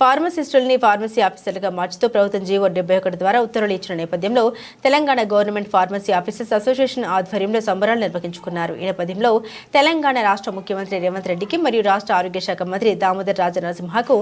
ఫార్మసిస్టుల్ని pharmacy ఆఫీసర్లుగా మార్చుతూ ప్రభుత్వం GO డెబ్బై ఒకటి ద్వారా ఉత్తర్వులు ఇచ్చిన నేపథ్యంలో Telangana government pharmacy officers association ఆధ్వర్యంలో సంబరాలు నిర్వహించుకున్నారు. ఈ నేపథ్యంలో తెలంగాణ రాష్ట్ర ముఖ్యమంత్రి రేవంత్ రెడ్డికి మరియు రాష్ట్ర ఆరోగ్య శాఖ మంత్రి దామోదర్ రాజనరసింహకు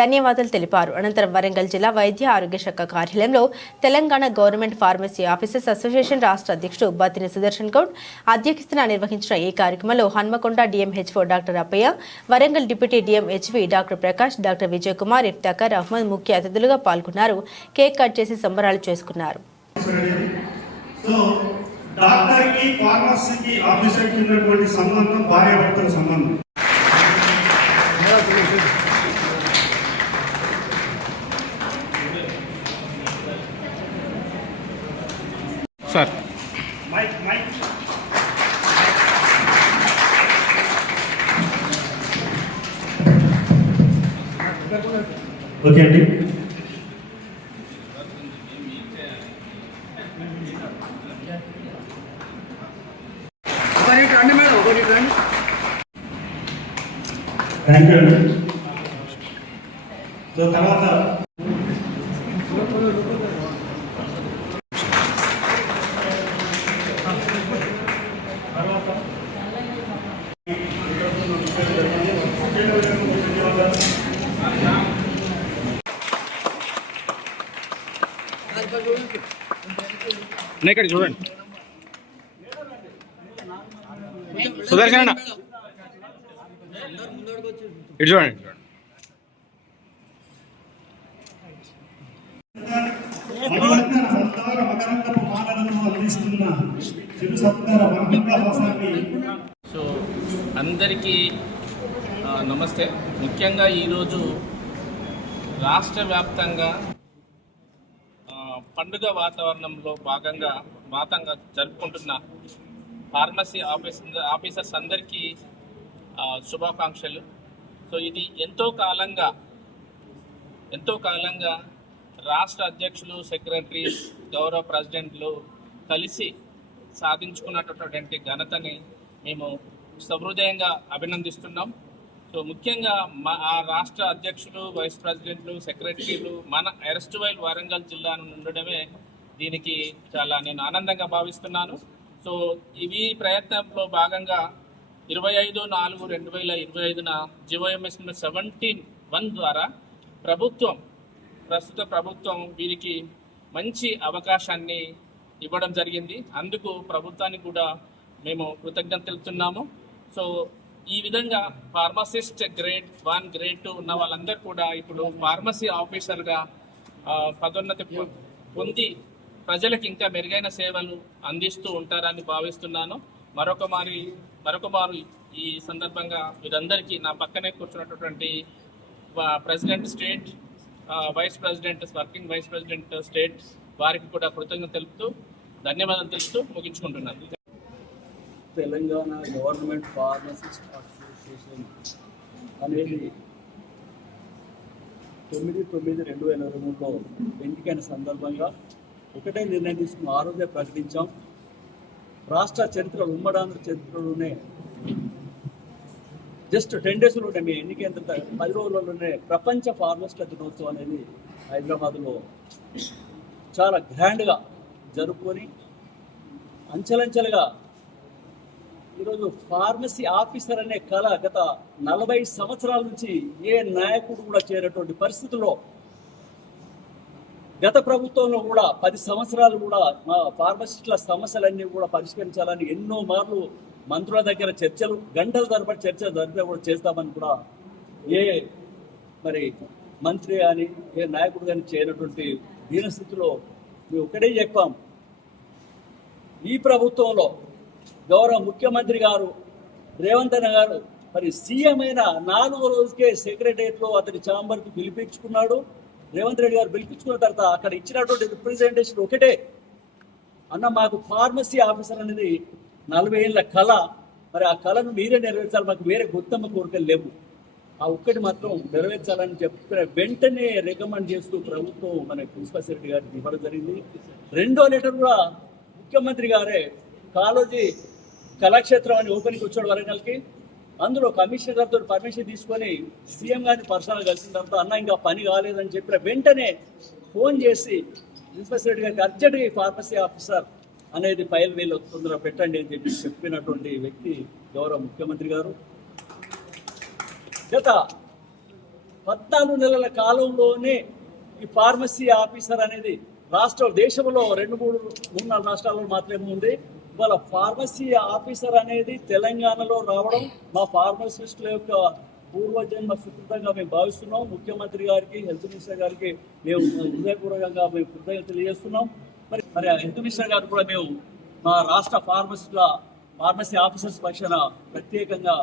ధన్యవాదాలు తెలిపారు. అనంతరం వరంగల్ జిల్లా వైద్య ఆరోగ్య శాఖ కార్యాలయంలో Telangana government pharmacy officers association రాష్ట్ర అధ్యక్షుడు బతిని సుదర్శన్ గౌడ్ అధ్యక్షతన నిర్వహించిన ఈ కార్యక్రమంలో Hanmakonda DMHO doctor Appaiah Warangal deputy DMHO doctor Prakash doctor Vijay Kumar Iftikhar Ahmed ముఖ్య అతిథులుగా పాల్గొన్నారు. కేక్ కట్ చేసి సంబరాలు చేసుకున్నారు. సో ఫార్మసీకి ఉన్నటువంటి సంబంధం భార్యాభర్తల సంబంధం. ఓకే అండి ఒకటి రండి మేడం ఒకటి రండి థ్యాంక్ యూ అండి సో తర్వాత ఇక్కడ చూడండి. సుదర్శన్ అన్న. ఇటు చూడండి. సో అందరికీ నమస్తే. ముఖ్యంగా ఈరోజు రాష్ట్ర వ్యాప్తంగా పండుగ వాతావరణంలో భాగంగా మాతంగా జరుపుకుంటున్న ఫార్మసీ ఆఫీస్ ఆఫీసర్స్ అందరికీ శుభాకాంక్షలు. సో ఇది ఎంతో కాలంగా ఎంతో కాలంగా రాష్ట్ర అధ్యక్షులు సెక్రటరీస్ గౌరవ ప్రెసిడెంట్లు కలిసి సాధించుకున్నటువంటి ఘనతని మేము సహృదయంగా అభినందిస్తున్నాం. సో ముఖ్యంగా మా ఆ రాష్ట్ర అధ్యక్షులు వైస్ ప్రెసిడెంట్లు సెక్రటరీలు మన ఎరస్టువైల్ వరంగల్ జిల్లా ఉండడమే దీనికి చాలా నేను ఆనందంగా భావిస్తున్నాను. సో ఇవి ప్రయత్నంలో భాగంగా ఇరవై ఐదు నాలుగు రెండు వేల ఇరవై ఐదున జివోఎంఎస్ నెంబర్ సెవెంటీన్ వన్ ద్వారా ప్రభుత్వం ప్రస్తుత ప్రభుత్వం వీరికి మంచి అవకాశాన్ని ఇవ్వడం జరిగింది. అందుకు ప్రభుత్వానికి కూడా మేము కృతజ్ఞత తెలుపుతున్నాము. సో ఈ విధంగా pharmacist grade one grade two ఉన్న వాళ్ళందరూ కూడా ఇప్పుడు ఫార్మసీ ఆఫీసర్గా పదోన్నతి పొంది ప్రజలకు ఇంకా మెరుగైన సేవలు అందిస్తూ ఉంటారని భావిస్తున్నాను. మరొక మారి మరొక మారు ఈ సందర్భంగా వీరందరికీ నా పక్కనే కూర్చున్నటువంటి president state vice president working vice president state వారికి కూడా కృతజ్ఞత తెలుపుతూ ధన్యవాదాలు తెలుపుతూ ముగించుకుంటున్నాను. తెలంగాణ గవర్నమెంట్ ఫార్మసిస్ట్ అసోసియేషన్ అనేది తొమ్మిది తొమ్మిది రెండు వేల ఇరవై మూడులో ఎన్నికైన సందర్భంగా ఒకటే నిర్ణయం తీసుకుని ఆ రోజే ప్రకటించాం. రాష్ట్ర చరిత్ర ఉమ్మడాంధ్ర చరిత్రలోనే జస్ట్ టెన్ డేస్లోనే మీ ఎన్నికైన పది రోజులలోనే ప్రపంచ ఫార్మసిస్టుల దినోత్సవం అనేది హైదరాబాద్లో చాలా గ్రాండ్గా జరుపుకొని అంచెలంచెలుగా ఈరోజు ఫార్మసీ ఆఫీసర్ అనే కళ గత నలభై సంవత్సరాల నుంచి ఏ నాయకుడు కూడా చేరేటువంటి పరిస్థితుల్లో గత ప్రభుత్వంలో కూడా పది సంవత్సరాలు కూడా మా ఫార్మసిస్టుల సమస్యలన్నీ కూడా పరిష్కరించాలని ఎన్నో మార్లు మంత్రుల దగ్గర చర్చలు గంటల తరబడి చర్చలు జరిపినా కూడా చేస్తామని కూడా ఏ మరి మంత్రి కానీ ఏ నాయకుడు కానీ చేయనటువంటి దీనస్థితిలో మేము ఒకటే చెప్పాం. ఈ ప్రభుత్వంలో గౌరవ ముఖ్యమంత్రి గారు రేవంత్ అన్న గారు మరి సీఎం అయిన నాలుగో రోజుకే సెక్రటరియట్లో అతని ఛాంబర్కి పిలిపించుకున్నాడు. రేవంత్ రెడ్డి గారు పిలిపించుకున్న తర్వాత అక్కడ ఇచ్చినటువంటి రిప్రజెంటేషన్ ఒకటే. అన్న మాకు ఫార్మసీ ఆఫీసర్ అనేది నలభై ఏళ్ళ కళ. మరి ఆ కళను మీరే నెరవేర్చాలి మాకు వేరే గుత్తమ్మ కోరికలు లేవు. ఆ ఒక్కటి మాత్రం నెరవేర్చాలని చెప్పిన వెంటనే రికమెండ్ చేస్తూ ప్రభుత్వం మన పుష్పశెట్టి గారికి ఇవ్వడం జరిగింది. రెండో లెటర్ కూడా ముఖ్యమంత్రి గారే కాలోజీ కళాక్షేత్రం అని ఓపెన్కి వచ్చాడు వరంగల్కి. అందులో కమిషనర్ గారితో పర్మిషన్ తీసుకొని సీఎం గారిని పర్సనల్ కలిసిన తర్వాత అన్న ఇంకా పని కాలేదని చెప్పిన వెంటనే ఫోన్ చేసి ఇన్స్పెక్టర్ రెడ్డి గారికి అర్జెంటుగా ఈ ఫార్మసీ ఆఫీసర్ అనేది ఫైల్ వీళ్ళు తొందరగా పెట్టండి అని చెప్పి చెప్పినటువంటి వ్యక్తి గౌరవ ముఖ్యమంత్రి గారు. గత పద్నాలుగు నెలల కాలంలోనే ఈ ఫార్మసీ ఆఫీసర్ అనేది రాష్ట్ర దేశంలో రెండు మూడు మూడు నాలుగు రాష్ట్రాల్లో మాత్రమే ఉంది. ఇవాళ ఫార్మసీ ఆఫీసర్ అనేది తెలంగాణలో రావడం మా ఫార్మసిస్టుల యొక్క పూర్వజన్మ సుకృతంగా మేము భావిస్తున్నాం. ముఖ్యమంత్రి గారికి హెల్త్ మినిస్టర్ గారికి మేము హృదయపూర్వకంగా మేము కృతజ్ఞత తెలియజేస్తున్నాం. మరి మరి హెల్త్ మినిస్టర్ గారు కూడా మేము మా రాష్ట్ర ఫార్మసిస్టుల ఫార్మసీ ఆఫీసర్స్ పక్షాన ప్రత్యేకంగా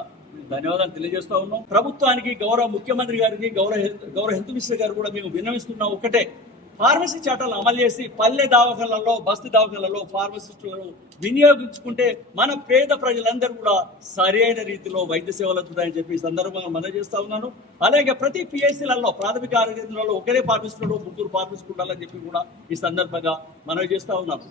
ధన్యవాదాలు తెలియజేస్తా ఉన్నాం. ప్రభుత్వానికి గౌరవ ముఖ్యమంత్రి గారికి గౌరవ హెల్త్ గౌరవ హెల్త్ మినిస్టర్ గారు కూడా మేము విన్నవిస్తున్నాం ఒకటే ఫార్మసీ చట్టాలు అమలు చేసి పల్లె దవాఖానలలో బస్తీ దవాఖానలలో ఫార్మసిస్టులను వినియోగించుకుంటే మన పేద ప్రజలందరూ కూడా సరైన రీతిలో వైద్య సేవలు అందుతాయని చెప్పి ఈ సందర్భంగా మనం చేస్తా ఉన్నాను. అలాగే ప్రతి పిఎస్సీలలో ప్రాథమిక ఆరోగ్య కేంద్రాల్లో ఒకరే పాటిస్తున్నాడు ముగ్గురు ఫార్మసిస్టులు చెప్పి కూడా ఈ సందర్భంగా మనం చేస్తా ఉన్నాను